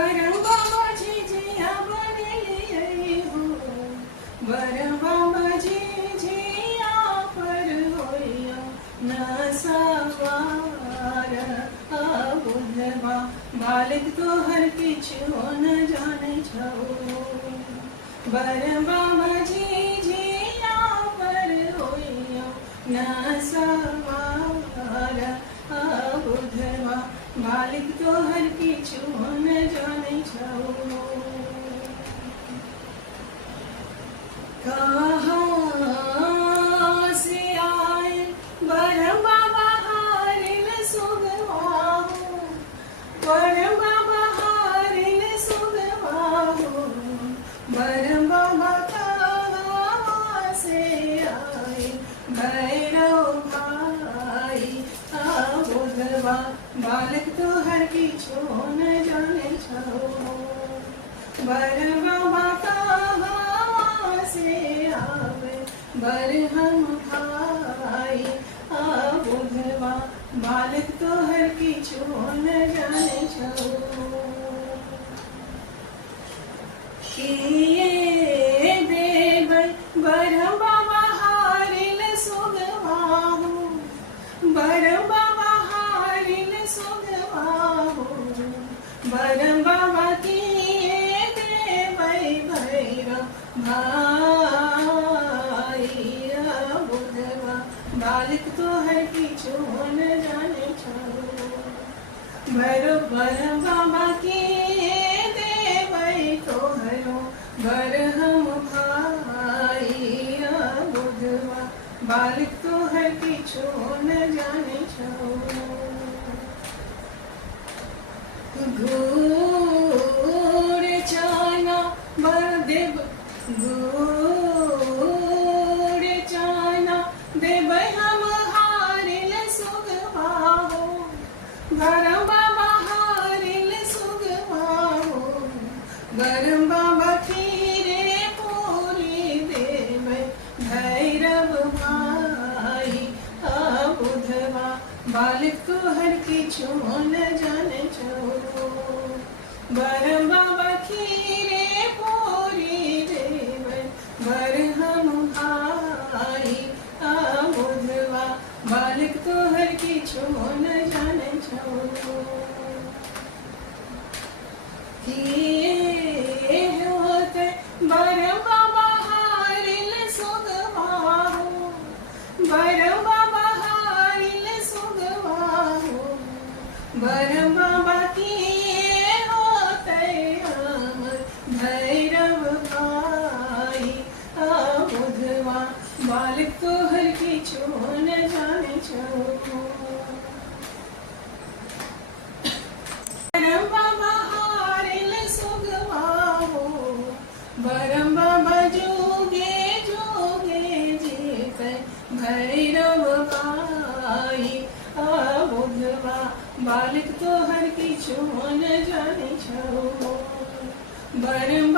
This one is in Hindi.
बरवा माझी जिया बनली हो, बरवा माझी जिया पर होया न सवार बुधवा बालक तोहर किछु न जाने छो, बरवा माझी जिया पर होया न सवार बुधवा बालक तोहर किछु न जाने छो। कहाँ से आए बरवा बहारिन सुगवाहो, बरवा बहारिन सुगवाहो, बरवा कहाँ से आए भैरव भाई बुधवा बालक तोहर किछु न जाने छो, बरवा कहाँ से आवे बरहम भाई बुधवा बालक तोहर किछु न जाने छो। किए देबै बरवा बहारिन सुगवाहो, बरवा बहारिन सुगवाहो, बरवा किए देबै भैरव भाई बुधवा बालक तोहर किछु न जाने छो, बरवा किए देबै तोहरो बरहम भाई बुधवा बालक तोहर किछु न जाने छो। घूर चाना बर देव, घूर चाना देबै हम हारिल सुगवाहो, बरवा बहारिल सुगवाहो, बरवा खीरे पूरी देबै भैरव भाई बुधवा बालक तोहर किछु न जाने छो, बरवा खीरे पूरी देबै बरहम भाई बुधवा बालक तोहर किछु न जाने छो। किए होते बरवा बहारिल सुगवाहो, बरवा बहारिल सुगवाहो, बरवा किए होते हमर भैरव भाई बुधवा बालक तोहर किछु न जाने छो, बरवा बहारिल सुगवाहो, बरवा जोगे जोगे जेतै भैरव भाई बुधवा बालक तोहर किछु न जाने छो, बरवा